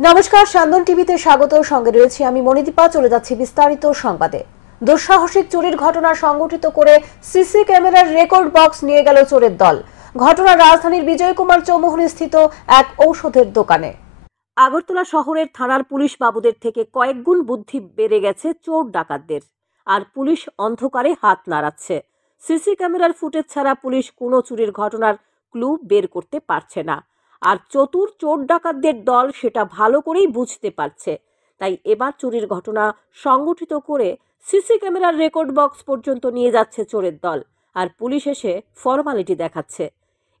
নমস্কার, সান্দন টিভিতে স্বাগত। সঙ্গে রয়েছি আমি মণিদীপা। চলে যাচ্ছি বিস্তারিত সংবাদে। দুঃসাহসিক চুরির ঘটনা সংগঠিত করে সিসি ক্যামেরার রেকর্ড বক্স নিয়ে গেল চোরের দল। ঘটনা রাজধানীর বিজয় কুমার চৌমুহনী স্থিত এক ঔষধের দোকানে। আগরতলা শহরের থানার পুলিশ বাবুদের থেকে কয়েক গুণ বুদ্ধি বেড়ে গেছে চোর ডাকাতদের, আর পুলিশ অন্ধকারে হাত নাড়াচ্ছে। সিসি ক্যামেরার ফুটেজ ছাড়া পুলিশ কোনো চুরির ঘটনার ক্লু বের করতে পারছে না, আর চতুর চোর ডাকাতদের দল সেটা ভালো করেই বুঝতে পারছে। তাই এবার চুরির ঘটনা সংগঠিত করে সিসি ক্যামেরার রেকর্ড বক্স পর্যন্ত নিয়ে যাচ্ছে চোরের দল, আর পুলিশ এসে ফর্মালিটি দেখাচ্ছে।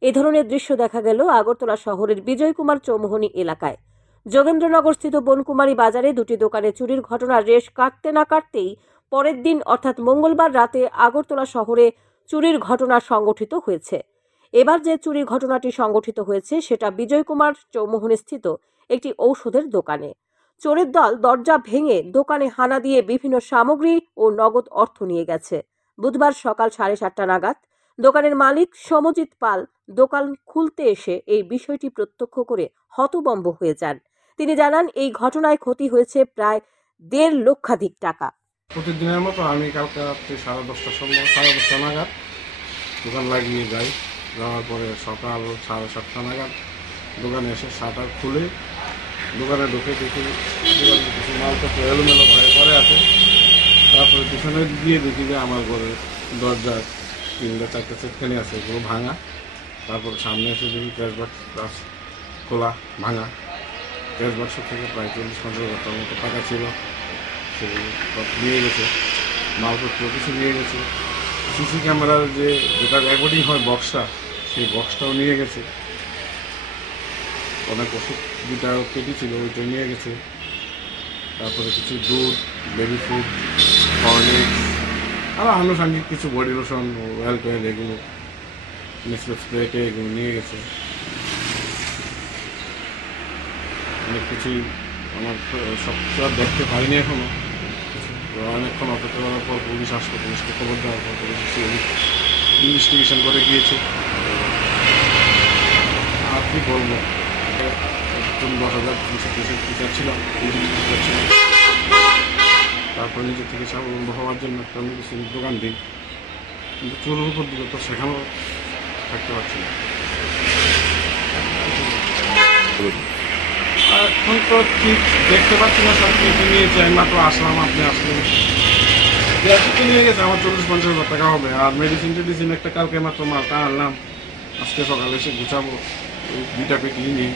এ ধরনের দৃশ্য দেখা গেল আগরতলা শহরের বিজয় কুমার চৌমুহনী এলাকায়। যোগেন্দ্রনগরস্থিত বনকুমারী বাজারে দুটি দোকানে চুরির ঘটনার রেশ কাটতে না কাটতেই পরের দিন অর্থাৎ মঙ্গলবার রাতে আগরতলা শহরে চুরির ঘটনা সংগঠিত হয়েছে। এবার যে চুরির ঘটনাটি সংগঠিত হয়েছে সেটা বিজয় কুমার চৌমুহনী স্থিত একটি ঔষধের দোকানে। চোরের দল দরজা ভেঙে দোকানে হানা দিয়ে বিভিন্ন সামগ্রী ও নগদ অর্থ নিয়ে গেছে। বুধবার সকাল 7:30 নাগাদ দোকানের মালিক সমজিৎ পাল দোকান খুলতে এসে এই বিষয়টি প্রত্যক্ষ করে হতভম্ব হয়ে যান। তিনি জানান, এই ঘটনায় ক্ষতি হয়েছে প্রায় 1.5 লক্ষাধিক টাকা। প্রতিদিনের মতো আমি কালকে রাত্রি 10:30টার সময় 10:30 নাগাদ দোকান লাগিয়ে যাই। যাওয়ার পরে সকাল 7:30 নাগাদ দোকানে এসে শাটার খুলে দোকানে ঢুকে দেখি দোকানে কিছু মালপত্র এলোমেলো ভয়ে ঘরে আছে। তারপরে পিছনে গিয়ে দেখি যে আমার ঘরের দরজা 3-4টে সেটখানি আছে, এগুলো ভাঙা। তারপর সামনে এসে দেখি ক্যাশ বাক্স খোলা ভাঙা। ক্যাশ বাক্স থেকে প্রায় 40-50 হাজার টাকার মতো টাকা ছিল, সেগুলো সব নিয়ে গেছে। মালপত্র কিছু নিয়ে গেছে। সিসি ক্যামেরার যেটা রেকর্ডিং হয় বক্সটা, সেই বক্সটাও নিয়ে গেছে। অনেক ওষুধ যেটা পেটি ছিল ওইটাও নিয়ে গেছে। তারপরে কিছু দুধ, বেবি ফুড, হরলিক্স, আরও আনুষঙ্গিক কিছু বডি লোশন, অ্যালকোহল, এগুলো মিক্সড স্প্রেটে এগুলো নিয়ে গেছে। অনেক কিছুই আমার সব আর দেখতে পারিনি এখনো। অনেকক্ষণ অপেক্ষা করার পর পুলিশ আসলো, পুলিশকে খবর দেওয়ার পর পুলিশ ইনভেস্টিগেশন করে গিয়েছে। আর কি বলবো, একজন 10,000 টিচার ছিলাম, তারপর নিজের থেকে স্বাবলম্বী হওয়ার জন্য একটা মেডিসিনের দোকান দিই, কিন্তু চোরের উপর দিকে তো সেখানেও থাকতে পারছি না। এখন তো ঠিক দেখতে পাচ্ছি না, সব কিছু নিয়েছে। আমি মাত্র আসলাম, আপনি আসলেন, যেটুকু নিয়ে গেছে আমার 40-50 হাজার টাকা হবে। আর মেডিসিন একটা কালকে মাত্র মালটা আনলাম, আজকে সকালে এসে গুছাবো। ওই 2টা পেটি নিই,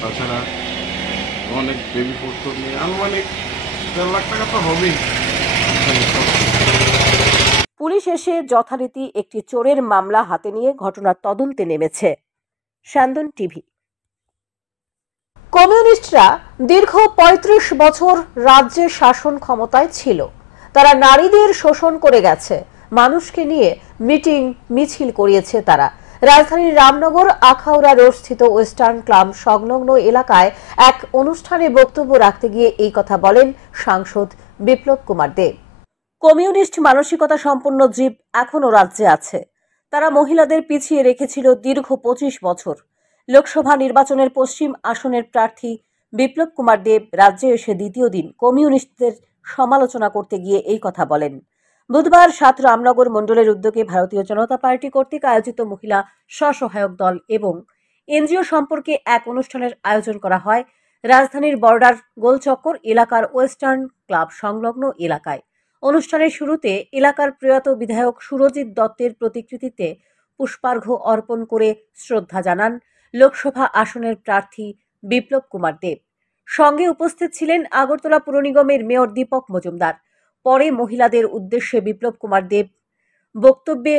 তাছাড়া অনেক বেবি ফুড তো নিয়ে আনুমানিক 1.5 লাখ টাকা তো হবেই। পুলিশ এসে যথারীতি একটি চোরের মামলা হাতে নিয়ে ঘটনার তদন্তে নেমেছে। সান্দন টিভি। কমিউনিস্টরা দীর্ঘ 35 বছর রাজ্যে শাসন ক্ষমতায় ছিল। তারা নারীদের শোষণ করে গেছে, মানুষকে নিয়ে মিটিং মিছিল করিয়েছে তারা। রাজধানীর রামনগর আখাউড়া রোড স্থিত ওয়েস্টার্ন ক্লাব সংলগ্ন এলাকায় এক অনুষ্ঠানে বক্তব্য রাখতে গিয়ে এই কথা বলেন সাংসদ বিপ্লব কুমার দেব। কমিউনিস্ট মানসিকতা সম্পন্ন জীব এখনো রাজ্যে আছে। তারা মহিলাদের পিছিয়ে রেখেছিল দীর্ঘ 25 বছর। লোকসভা নির্বাচনের পশ্চিম আসনের প্রার্থী বিপ্লব কুমার দেব রাজ্যে এসে দ্বিতীয় দিন কমিউনিস্টদের সমালোচনা করতে গিয়ে এই কথা বলেন। বুধবার 7 রামনগর মণ্ডলের উদ্যোগে ভারতীয় জনতা পার্টি কর্তৃক আয়োজিত মহিলা স্বসহায়ক দল এবং এনজিও সম্পর্কে এক অনুষ্ঠানের আয়োজন করা হয় রাজধানীর বর্ডার গোলচক্কর এলাকার ওয়েস্টার্ন ক্লাব সংলগ্ন এলাকায়। অনুষ্ঠানের শুরুতে এলাকার প্রয়াত বিধায়ক সুরজিৎ দত্তের প্রতিকৃতিতে পুষ্পার্ঘ্য অর্পণ করে শ্রদ্ধা জানান লোকসভা আসনের প্রার্থী বিপ্লব কুমার দেব। সঙ্গে উপস্থিত ছিলেন আগরতলা পুর নিগমের মেয়র দীপক মজুমদার। পরে মহিলাদের উদ্দেশ্যে বিপ্লব কুমার দেব বক্তব্যে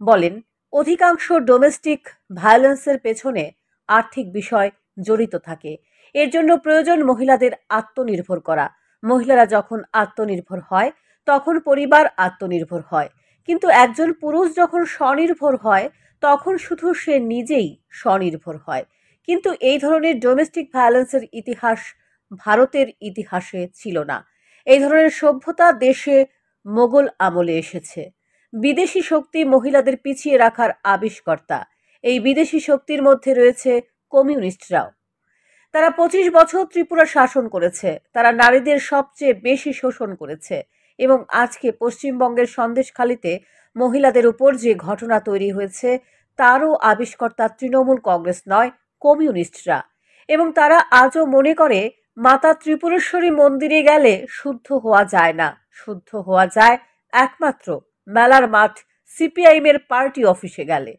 বলেন, অধিকাংশ ডোমেস্টিক ভায়োলেন্সের পেছনে আর্থিক বিষয় জড়িত থাকে। এর জন্য প্রয়োজন মহিলাদের আত্মনির্ভর করা। মহিলারা যখন আত্মনির্ভর হয় তখন পরিবার আত্মনির্ভর হয়, কিন্তু একজন পুরুষ যখন স্বনির্ভর হয় তখন শুধু সে নিজেই স্বনির্ভর হয়। কিন্তু এই ধরনের ডোমেস্টিক ভায়োলেন্সের ইতিহাস ভারতের ইতিহাসে ছিল না। এই ধরনের সভ্যতা দেশে মোগল আমলে এসেছে। বিদেশি শক্তি মহিলাদের পিছিয়ে রাখার আবিষ্কর্তা। এই বিদেশি শক্তির মধ্যে রয়েছে কমিউনিস্টরাও। তারা 25 বছর ত্রিপুরা শাসন করেছে, তারা নারীদের সবচেয়ে বেশি শোষণ করেছে এবং আজকে পশ্চিমবঙ্গের সন্দেশখালীতে মহিলাদের উপর যে ঘটনা তৈরি হয়েছে তারও আবিষ্কর্তা তৃণমূল কংগ্রেস নয়, কমিউনিস্টরা। এবং তারা আজও মনে করে মাতা ত্রিপুরেশ্বরী মন্দিরে গেলে শুদ্ধ হওয়া যায় না, শুদ্ধ হওয়া যায় একমাত্র মেলার মাঠ সিপিআইএম এর পার্টি অফিসে গেলে,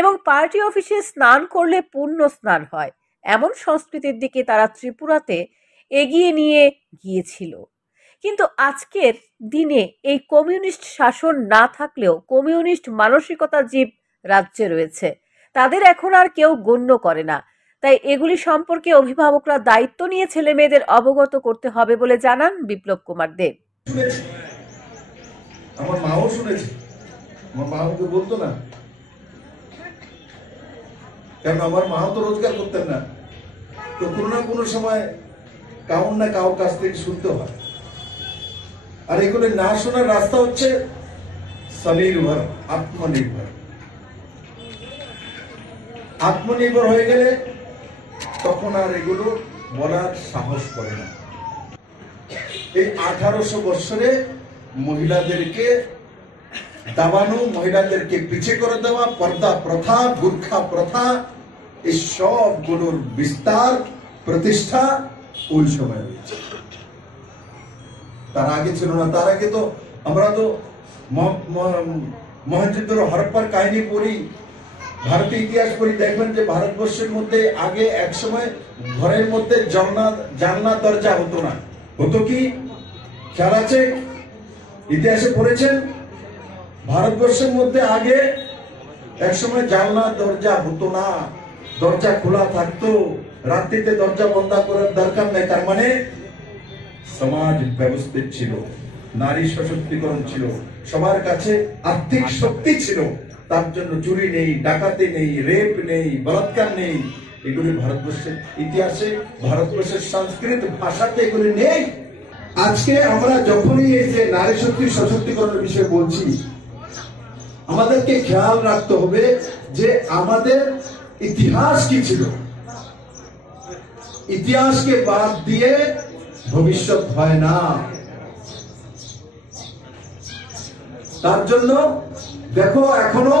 এবং পার্টি অফিসে স্নান করলে পুণ্য স্নান হয়, এমন সংস্কৃতির দিকে তারা ত্রিপুরাতে এগিয়ে নিয়ে গিয়েছিল। কিন্তু আজকের দিনে এই কমিউনিস্ট শাসন না থাকলেও কমিউনিস্ট মানসিকতা জীব রাজ্যে রয়েছে, তাদের এখন আর কেউ গণ্য করে না। তাই এগুলি সম্পর্কে অভিভাবকরা দায়িত্ব নিয়ে ছেলে মেয়েদের অবগত করতে হবে বলে জানান বিপ্লব কুমার দেব। আমার মাও শুনেছে, আমার মা আমাকে বলতো না, কারণ আমার মাও তো রোজগার করতেন না, তো কোনো না কোনো সময় কাউর না কাউর কাছ থেকে শুনতে হয়। আর এগুলো না শোনার রাস্তা হচ্ছে স্বনির্ভর, আত্মনির্ভর। আত্মনির্ভর হয়ে গেলে তখন আর এগুলো বলার সাহস করে না। এই 1800 বছরে মহিলাদেরকে দাবানো, মহিলাদেরকে পিছিয়ে করে দেওয়া, পর্দা প্রথা, বুরখা প্রথা, এই সবগুলোর বিস্তার প্রতিষ্ঠা ওই সময় হয়েছে। তার আগে ছিল না। তার আগে তো আমরা তো মহেঞ্জোদারো হরপ্পার কাহিনী পড়ি, ভারতীয় ইতিহাস পড়ি, দেখবেন যে ভারতবর্ষের মধ্যে আগে এক সময় ঘরের মধ্যে জানলা দরজা হতো না। হতো কি খেয়াল আছে? ইতিহাসে পড়েছেন? ভারতবর্ষের মধ্যে আগে এক সময় জানলা দরজা হতো না, দরজা খোলা থাকতো, রাত্রিতে দরজা বন্ধ করার দরকার নেই। তার মানে সমাজ ব্যবস্থিত ছিল, নারী সশক্তিকরণ ছিল, সবার কাছে আর্থিক শক্তি ছিল, তার জন্য চুরি নেই, ডাকাতি নেই, রেপ নেই, বলাৎকার নেই। এগুলি ভারতবর্ষের ইতিহাসে, ভারতবর্ষের সংস্কৃত ভাষাতে এগুলি নেই। আজকে আমরা যখনই এই যে নারী শক্তি সশক্তিকরণের বিষয়ে বলছি, আমাদেরকে খেয়াল রাখতে হবে যে আমাদের ইতিহাস কি ছিল। ইতিহাসকে বাদ দিয়ে ভবিষ্যৎ হয় না। তার জন্য দেখো এখনো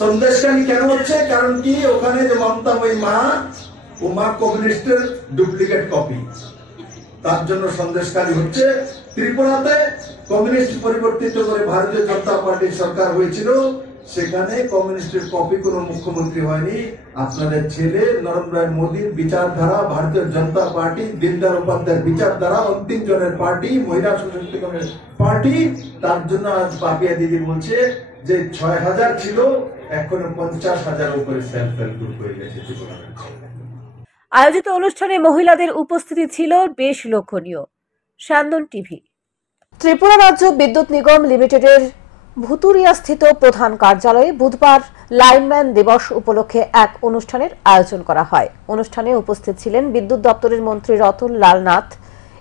সন্দেশখালী কেন হচ্ছে? কারণ কি ওখানে যে মমতাময়ী মা, ও মা কমিউনিস্টের ডুপ্লিকেট কপি, তার জন্য সন্দেশখালী হচ্ছে। ত্রিপুরাতে কমিউনিস্ট পরিবর্তিত করে ভারতীয় জনতা পার্টির সরকার হয়েছিল, সেখানে কমিউনিস্টের কপি কোন মুখ্যমন্ত্রী হয়নি। আপনাদের ছেলে নরেন্দ্র মোদীর বিচারধারা, ভারতীয় জনতা পার্টি, দীনদয়াল উপাধ্যায়ের বিচারধারা, অন্তিম জনের পার্টি, মহিলা সশক্তিকরণের পার্টি। তার জন্য আজ পাপিয়া দিদি বলছে যে 6000 ছিল, এখন 50,000 উপরে সেলফ হেল্প গ্রুপ হয়ে গেছে। আয়োজিত অনুষ্ঠানে মহিলাদের উপস্থিতি ছিল বেশ লক্ষণীয়। সান্দন টিভি। ত্রিপুরা রাজ্য বিদ্যুৎ নিগম লিমিটেডের ভুতুরিয়া স্থিত প্রধান কার্যালয়ে বুধবার লাইনম্যান দিবস উপলক্ষে এক অনুষ্ঠানের আয়োজন করা হয়। অনুষ্ঠানে উপস্থিত ছিলেন বিদ্যুৎ দপ্তরের মন্ত্রী রতন লাল নাথ,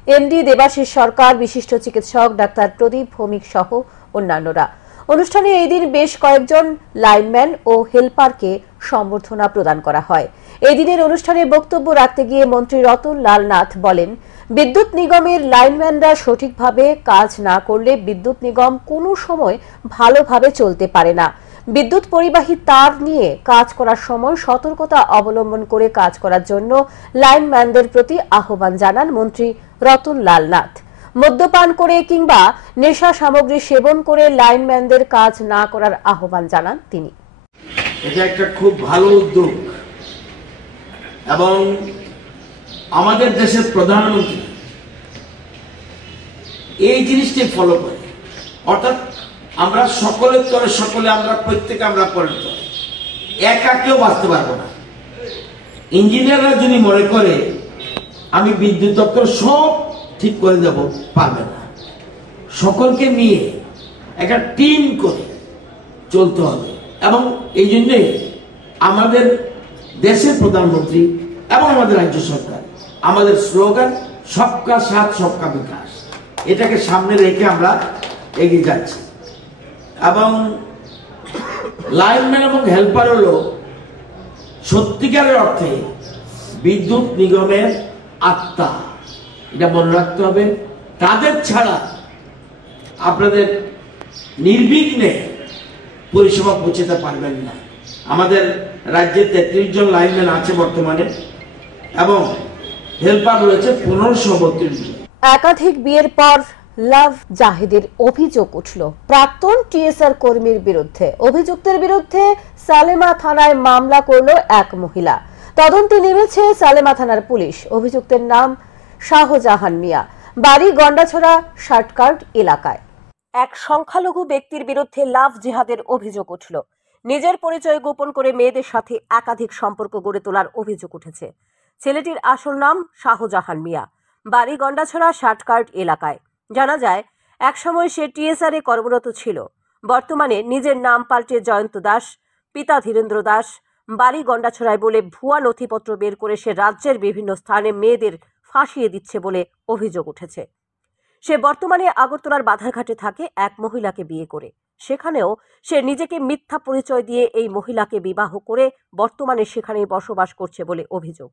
এমডি দেবাশিস সরকার, বিশিষ্ট চিকিৎসক ডাক্তার প্রদীপ ভৌমিক সহ অন্যান্যরা। অনুষ্ঠানে এই দিন বেশ কয়েকজন লাইনম্যান ও হেল্পারকে সম্বর্ধনা প্রদান করা হয়। এই দিনের অনুষ্ঠানে বক্তব্য রাখতে গিয়ে মন্ত্রী রতন লাল নাথ বলেন, বিদ্যুৎ নিগমের লাইনম্যানরা সঠিকভাবে কাজ না করলে বিদ্যুৎ নিগম কোনো সময় ভালোভাবে চলতে পারে না। বিদ্যুৎ পরিবাহী তার নিয়ে কাজ করার সময় সতর্কতা অবলম্বন করে কাজ করার জন্য লাইনম্যানদের প্রতি আহ্বান জানান মন্ত্রী রতন লাল নাথ। মদ্যপান করে কিংবা নেশা সামগ্রী সেবন করে লাইনম্যানদের কাজ না করার আহ্বান জানান তিনি। এটা একটা খুব ভালো উদ্যোগ এবং আমাদের দেশের প্রধানমন্ত্রী এই জিনিসটি ফলো করে, অর্থাৎ আমরা সকলের তরে সকলে, আমরা প্রত্যেকে আমরা পরের তরে, একা কেউ বাঁচতে পারবো না। ইঞ্জিনিয়াররা যদি মনে করে আমি বিদ্যুৎ দপ্তর সব ঠিক করে দেব, পারবে না। সকলকে নিয়ে একটা টিম করে চলতে হবে এবং এই জন্যে আমাদের দেশের প্রধানমন্ত্রী এবং আমাদের রাজ্য সরকার, আমাদের স্লোগান সবকা সাথ সবকা বিকাশ, এটাকে সামনে রেখে আমরা এগিয়ে যাচ্ছি। এবং লাইনম্যান এবং হেল্পার হলো সত্যিকারের অর্থে বিদ্যুৎ নিগমের আত্মা, এটা মনে রাখতে হবে। তাদের ছাড়া আপনাদের নির্বিঘ্নে পরিষেবা পৌঁছাতে পারবেন না। আমাদের রাজ্যে 33 জন লাইনম্যান আছে বর্তমানে এবং হেল্পার রয়েছে 1532 জন। একাধিক বিয়ের পর লাভ জাহিদের অভিযোগ উঠল প্রাক্তন টিএসআর কর্মীর বিরুদ্ধে। অভিযুক্তের বিরুদ্ধে সালেমা থানায় মামলা করল এক মহিলা। তদন্তে নেমেছে সালেমা থানার পুলিশ। অভিযুক্তের নাম শাহজাহান মিয়া, বাড়ি গন্ডাছড়া শার্টকার্ট এলাকায়। এক সংখ্যালঘু ব্যক্তির বিরুদ্ধে লাভ জিহাদের অভিযোগ উঠল। নিজের পরিচয় গোপন করে মেয়েদের সাথে একাধিক সম্পর্ক গড়ে তোলার অভিযোগ উঠেছে। ছেলেটির আসল নাম শাহজাহান মিয়া, বাড়ি গন্ডাছড়া শার্টকার্ট এলাকায়। জানা যায় একসময় সে টিএসআর এ কর্মরত ছিল। বর্তমানে নিজের নাম পাল্টে জয়ন্ত দাস, পিতা ধীরেন্দ্র দাস, বাড়ি গন্ডাছড়ায় বলে ভুয়া নথিপত্র বের করে সে রাজ্যের বিভিন্ন স্থানে মেয়েদের ফাঁসিয়ে দিচ্ছে বলে অভিযোগ উঠেছে। সে বর্তমানে আগরতলার বাধারঘাটে থাকে এক মহিলাকে বিয়ে করে। সেখানেও সে নিজেকে মিথ্যা পরিচয় দিয়ে এই মহিলাকে বিবাহ করে বর্তমানে সেখানেই বসবাস করছে বলে অভিযোগ।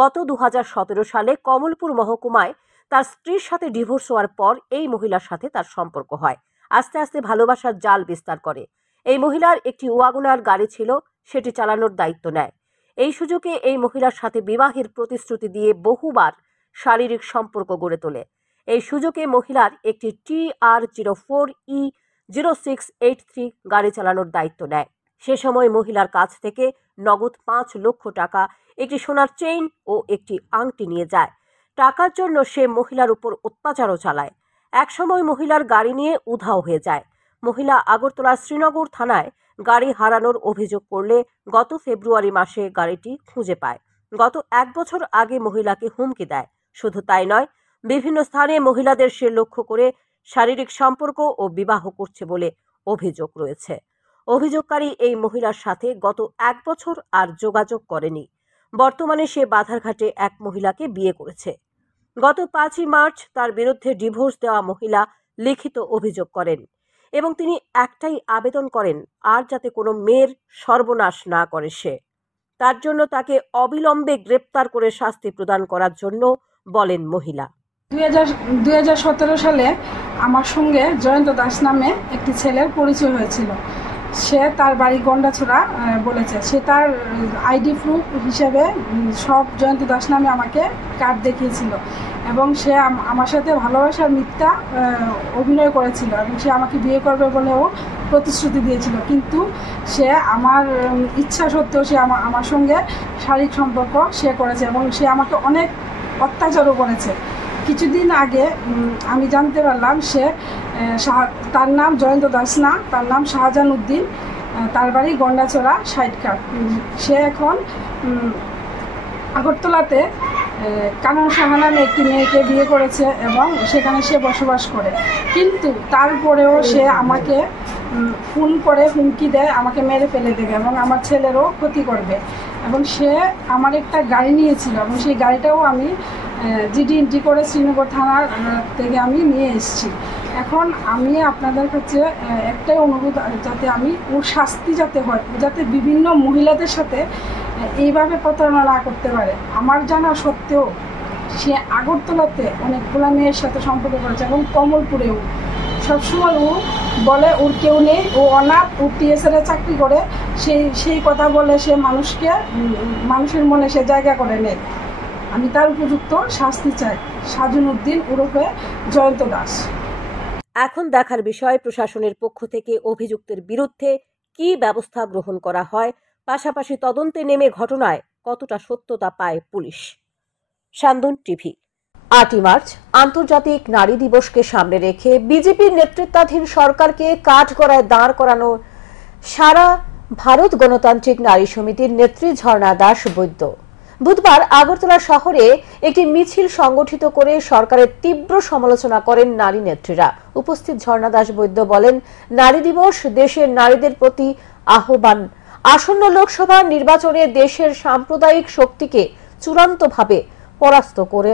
গত 2017 সালে কমলপুর মহকুমায় তার স্ত্রীর সাথে ডিভোর্স হওয়ার পর এই মহিলার সাথে তার সম্পর্ক হয়। আস্তে আস্তে ভালোবাসার জাল বিস্তার করে। এই মহিলার একটি ওয়াগনার গাড়ি ছিল, সেটি চালানোর দায়িত্ব নেয়। এই সুযোগে এই মহিলার সাথে বিবাহের প্রতিশ্রুতি দিয়ে বহুবার শারীরিক সম্পর্ক গড়ে তোলে। এই সুযোগে মহিলার একটি TR04E0683 গাড়ি চালানোর দায়িত্ব নেয়। সে সময় মহিলার কাছ থেকে নগদ 5 লক্ষ টাকা, একটি সোনার চেইন ও একটি আংটি নিয়ে যায়। টাকার জন্য সে মহিলার উপর অত্যাচারও চালায়। একসময় মহিলার গাড়ি নিয়ে উধাও হয়ে যায়। মহিলা আগরতলার শ্রীনগর থানায় গাড়ি হারানোর অভিযোগ করলে গত ফেব্রুয়ারি মাসে গাড়িটি খুঁজে পায়। গত 1 বছর আগে মহিলাকে হুমকি দেয়। শুধু তাই নয়, বিভিন্ন স্থানে মহিলাদের সে লক্ষ্য করে শারীরিক সম্পর্ক ও বিবাহ করছে বলে অভিযোগ রয়েছে। অভিযোগকারী এই মহিলার সাথে গত 1 বছর আর যোগাযোগ করেনি। বর্তমানে সে বাধারঘাটে এক মহিলাকে বিয়ে করেছে। গত 5ই মার্চ তার বিরুদ্ধে ডিভোর্স দেওয়া মহিলা লিখিত অভিযোগ করেন এবং তিনি একটাই আবেদন করেন, আর যাতে কোনো মেয়ের সর্বনাশ না করে সে। তার জন্য তাকে অবিলম্বে গ্রেপ্তার করে শাস্তি প্রদান করার জন্য বলেন মহিলা। 2017 সালে আমার সঙ্গে জয়ন্ত দাস নামে একটি ছেলের পরিচয় হয়েছিল। সে তার বাড়ি গন্ডাছড়া বলেছে। সে তার আইডি প্রুফ হিসেবে সব জয়ন্ত দাস নামে আমাকে কার্ড দেখিয়েছিল এবং সে আমার সাথে ভালোবাসার মিথ্যা অভিনয় করেছিল এবং সে আমাকে বিয়ে করবে বলেও প্রতিশ্রুতি দিয়েছিল। কিন্তু সে আমার ইচ্ছা সত্ত্বেও সে আমার সঙ্গে শারীরিক সম্পর্ক সে করেছে এবং সে আমাকে অনেক অত্যাচারও করেছে। কিছুদিন আগে আমি জানতে পারলাম সে তার নাম জয়ন্ত দাস না, তার নাম শাহজাহান উদ্দিন, তার বাড়ি গন্ডাছড়া শার্টকার্ট। সে এখন আগরতলাতে কানন সাহা নামে একটি মেয়েকে বিয়ে করেছে এবং সেখানে সে বসবাস করে। কিন্তু তারপরেও সে আমাকে ফোন করে হুমকি দেয় আমাকে মেরে ফেলে দেবে এবং আমার ছেলেরও ক্ষতি করবে। এবং সে আমার একটা গাড়ি নিয়েছিল এবং সেই গাড়িটাও আমি জিডি এন্ট্রি করে শ্রীনগর থানার থেকে আমি নিয়ে এসেছি। এখন আমি আপনাদের কাছে একটাই অনুরোধ, যাতে আমি ওর শাস্তি যাতে হয়, যাতে বিভিন্ন মহিলাদের সাথে এইভাবে প্রতারণা না করতে পারে। আমার জানা সত্ত্বেও সে আগরতলাতে অনেকগুলো মেয়ের সাথে সম্পর্ক করেছে এবং কমলপুরেও। সবসময় ও বলে ওর কেউ নেই, ও অনাথ, ও টিএসআর চাকরি করে, সেই কথা বলে সে মানুষের মনে সে জায়গা করে নেয়। আমি তার উপযুক্ত শাস্তি চাই। শাহজাহান উদ্দিন ওরফে জয়ন্ত দাস। এখন দেখার বিষয় প্রশাসনের পক্ষ থেকে অভিযুক্তের বিরুদ্ধে কি ব্যবস্থা গ্রহণ করা হয়, পাশাপাশি তদন্তে নেমে ঘটনায় কতটা সত্যতা পায় পুলিশ। শান্তন টিভি। 8ই মার্চ আন্তর্জাতিক নারী দিবসকে সামনে রেখে বিজেপির নেতৃত্বাধীন সরকারকে কাঠগড়ায় দাঁড় করানো সারা ভারত গণতান্ত্রিক নারী সমিতির নেত্রী ঝর্ণা দাস বৈদ্য বুধবার আগরতলা শহরে একটি মিছিল সংগঠিত করে সরকারের তীব্র সমালোচনা করেন নারী নেত্রীরা। উপস্থিত ঝর্ণা দাস বৈদ্য বলেন, নারী দিবস দেশের নারীদের প্রতি আহ্বান। আসন্ন লোকসভা নির্বাচনে দেশের সাম্প্রদায়িক শক্তিকে চূড়ান্তভাবে পরাস্ত করে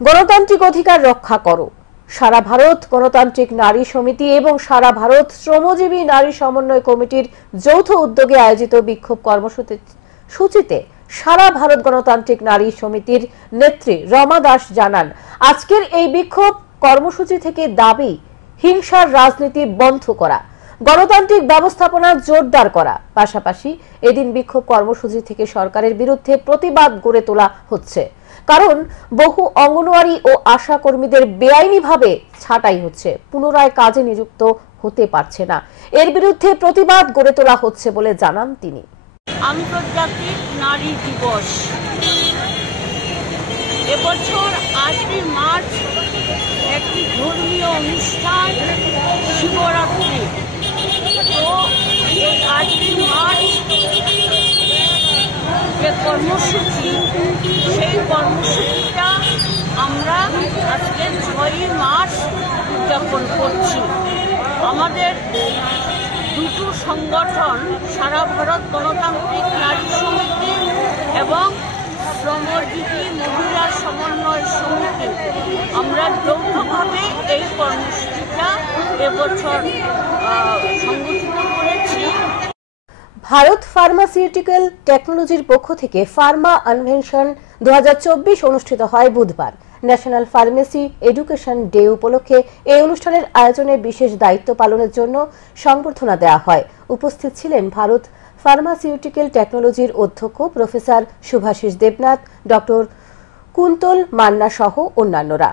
গণতান্ত্রিক অধিকার রক্ষা করো। সারা ভারত গণতান্ত্রিক নারী সমিতি এবং সারা ভারত শ্রমজীবী নারী সমন্বয় কমিটির যৌথ উদ্যোগে আয়োজিত বিক্ষোভ কর্মসূচিতে সারা ভারত গণতান্ত্রিক নারী সমিতির নেত্রী রমা দাস জানান, আজকের এই বিক্ষোভ কর্মসূচি থেকে দাবি হিংসার রাজনীতি বন্ধ করা, গণতান্ত্রিক ব্যবস্থাপনা জোরদার করা। পাশাপাশি এদিন বিক্ষোভ কর্মসূচি থেকে সরকারের বিরুদ্ধে প্রতিবাদ গড়ে তোলা হচ্ছে, কারণ বহু অঙ্গনওয়াড়ি ও আশা কর্মীদের বেআইনিভাবে ছাঁটাই হচ্ছে, পুনরায় কাজে নিযুক্ত হতে পারছে না। এর বিরুদ্ধে প্রতিবাদ গড়ে তোলা হচ্ছে বলে জানান তিনি। আন্তর্জাতিক নারী দিবস এবছর 8 মার্চ একটি ধর্মীয় অনুষ্ঠান শিবরাত্রি। তো এই 8 মার্চ যে কর্মসূচি, সেই কর্মসূচিটা আমরা আজকে 6 মার্চ উদযাপন করছি। আমাদের দুটো সংগঠন, সারা ভারত গণতান্ত্রিক নারী সমিতি এবং শ্রমজীবী মহিলা সমন্বয় সমিতি, আমরা যৌথভাবে এই কর্মসূচিটা এবছর সংগঠিত করেছি। ভারত ফার্মাসিউটিক্যাল টেকনোলজির পক্ষ থেকে ফার্মা কনভেনশন 2024 অনুষ্ঠিত হয় বুধবার। ন্যাশনাল ফার্মেসি এডুকেশন ডে উপলক্ষে এই অনুষ্ঠানের আয়োজনে বিশেষ দায়িত্ব পালনের জন্য সংবর্ধনা দেওয়া হয়। উপস্থিত ছিলেন ভারত ফার্মাসিউটিক্যাল টেকনোলজির অধ্যক্ষ প্রফেসর শুভাশিস দেবনাথ, ডক্টর কুন্তল মান্না সহ অন্যান্যরা।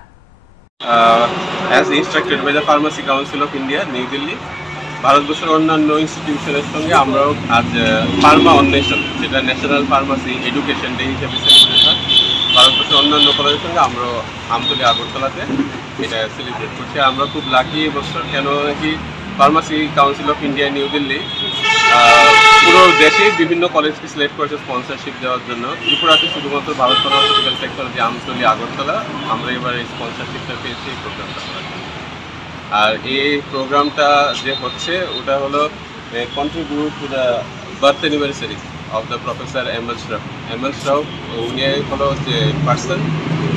As instructed by the Pharmacy Council of India, New Delhi, ভারতবর্ষের অন্যান্য ইনস্টিটিউশনের সঙ্গে আমরাও আজ ফার্মা অন্বেষণ, যেটা ন্যাশনাল ফার্মাসি এডুকেশন ডে হিসেবে সেলিব্রেট হয়, ভারতবর্ষের অন্যান্য কলেজের সঙ্গে আমরাও আমতলী আগরতলাতে এটা সেলিব্রেট করছি। আমরা খুব লাকি এবছর, কেন কি pharmacy council of India new Delhi পুরো দেশে বিভিন্ন কলেজকে সিলেক্ট করেছে স্পন্সরশিপ দেওয়ার জন্য। ত্রিপুরাতে শুধুমাত্র ভারত ফার্মাসিউটিক্যাল টেকনোলজি আমতলী আগরতলা আমরা এবার এই স্পন্সরশিপটা পেয়েছি এই প্রোগ্রামটা করার জন্য। আর এই প্রোগ্রামটা যে হচ্ছে ওটা হলো contribute to the birth anniversary of the professor M L Shrao. M L Shrao উনি হলো যে পার্সন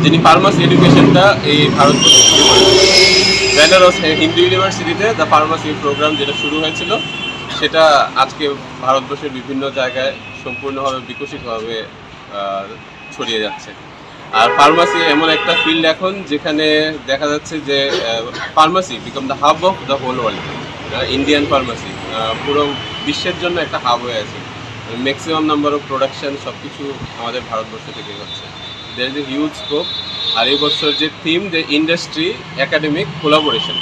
যিনি ফার্মাসি এডুকেশনটা এই ভারতবর্ষে শুরু করেছেন। বেনারস হিন্দু ইউনিভার্সিটিতে দ্য ফার্মাসি প্রোগ্রাম যেটা শুরু হয়েছিল, সেটা আজকে ভারতবর্ষের বিভিন্ন জায়গায় সম্পূর্ণভাবে বিকশিতভাবে ছড়িয়ে যাচ্ছে। আর ফার্মাসি এমন একটা ফিল্ড এখন যেখানে দেখা যাচ্ছে যে pharmacy become the hub of the whole world. Indian pharmacy পুরো বিশ্বের জন্য একটা হাব হয়ে আছে। ম্যাক্সিমাম নাম্বার অফ প্রোডাকশন সব কিছু আমাদের ভারতবর্ষ থেকে হচ্ছে। There is a huge scope. আর এই বছর যে থিম, যে ইন্ডাস্ট্রি একাডেমিক কোলাবোরেশন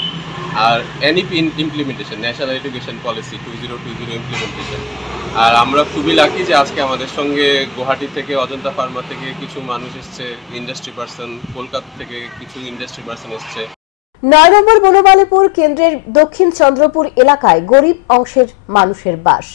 আর NEP implementation, national education policy 2020 implementation. আর আমরা খুবই লাকি যে আজকে আমাদের সঙ্গে গুয়াহাটি থেকে, অজন্তা ফার্মা থেকে কিছু মানুষ এসছে, ইন্ডাস্ট্রি পার্সন, কলকাতা থেকে কিছু ইন্ডাস্ট্রি পার্সন এসছে। 9 নম্বর বনমালীপুর কেন্দ্রের দক্ষিণ চন্দ্রপুর এলাকায় গরিব অংশের মানুষের বাস।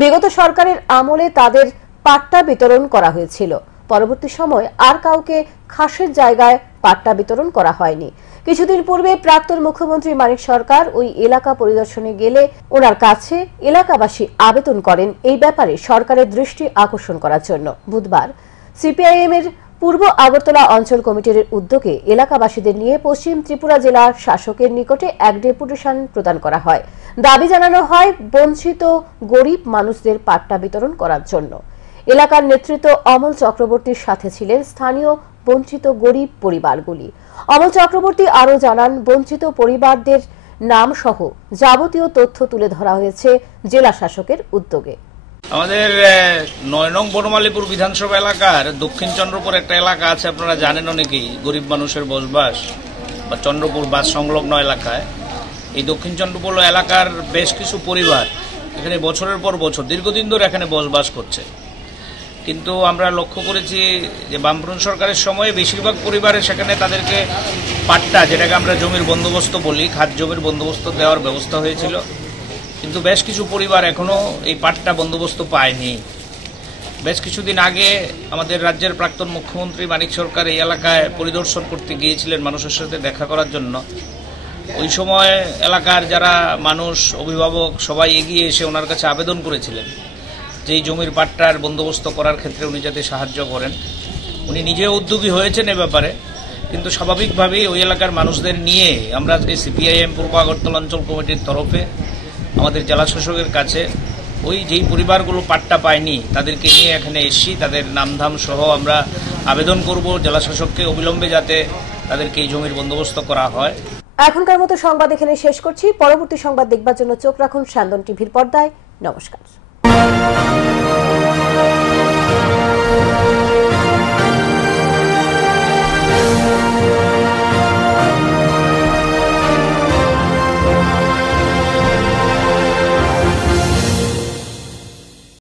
বিগত সরকারের আমলে তাদের পাট্টা বিতরণ করা হয়েছিল। পরবর্তী সময় আর কাউকে খাসের জায়গায় পাট্টা বিতরণ করা হয়নি। কিছুদিন পূর্বে প্রাক্তন মুখ্যমন্ত্রী মানিক সরকার ওই এলাকা পরিদর্শনে গেলে ওনার কাছে এলাকাবাসী আবেদন করেন এই ব্যাপারে সরকারের দৃষ্টি আকর্ষণ করার জন্য। বুধবার সিপিআইএম এর পূর্ব আগরতলা অঞ্চল কমিটির উদ্যোগে এলাকাবাসীদের নিয়ে পশ্চিম ত্রিপুরা জেলা শাসকের নিকটে এক ডেপুটেশন প্রদান করা হয়। দাবি জানানো হয় বঞ্চিত গরিব মানুষদের পাট্টা বিতরণ করার জন্য। এলাকার নেতৃত্ব অমল চক্রবর্তীর সাথে ছিলেন স্থানীয় বঞ্চিত গরিব পরিবারগুলি। অমল চক্রবর্তী আরও জানান, বঞ্চিত পরিবারদের নাম সহ যাবতীয় তথ্য তুলে ধরা হয়েছে জেলা শাসকের উদ্যোগে। আমাদের 9 নং বনমালীপুর বিধানসভা এলাকার দক্ষিণ চন্দ্রপুর একটা এলাকা আছে, আপনারা জানেন অনেকেই, গরিব মানুষের বসবাস বা চন্দ্রপুর বাস সংলগ্ন এলাকায়। এই দক্ষিণ চন্দ্রপুর এলাকার বেশ কিছু পরিবার এখানে বছরের পর বছর দীর্ঘদিন ধরে এখানে বসবাস করছে। কিন্তু আমরা লক্ষ্য করেছি যে বামফ্রন্ট সরকারের সময়ে বেশিরভাগ পরিবারে সেখানে তাদেরকে পাট্টা, যেটাকে আমরা জমির বন্দোবস্ত বলি, খাত জমির বন্দোবস্ত দেওয়ার ব্যবস্থা হয়েছিল। কিন্তু বেশ কিছু পরিবার এখনও এই পাট্টা বন্দোবস্ত পায়নি। বেশ কিছুদিন আগে আমাদের রাজ্যের প্রাক্তন মুখ্যমন্ত্রী মানিক সরকার এই এলাকায় পরিদর্শন করতে গিয়েছিলেন মানুষের সাথে দেখা করার জন্য। ওই সময় এলাকার যারা মানুষ, অভিভাবক সবাই এগিয়ে এসে ওনার কাছে আবেদন করেছিলেন যে এই জমির পাট্টার বন্দোবস্ত করার ক্ষেত্রে উনি যাতে সাহায্য করেন। উনি নিজে উদ্যোগী হয়েছেন এ ব্যাপারে, কিন্তু স্বাভাবিকভাবেই ওই এলাকার মানুষদের নিয়ে আমরা আজকে সিপিআইএম পূর্ব আগরতলা অঞ্চল কমিটির তরফে আমাদের জেলা শাসকের কাছে ওই যেই পরিবারগুলো পাট্টা পায়নি তাদেরকে নিয়ে এখানে এসেছি। তাদের নামধাম সহ আমরা আবেদন করব জেলা শাসককে অবিলম্বে যাতে তাদেরকে এই জমির বন্দোবস্ত করা হয়। এখনকার মতো সংবাদ এখানে শেষ করছি। পরবর্তী সংবাদ দেখবার জন্য চোখ রাখুন স্যান্দন টিভির পর্দায়। নমস্কার।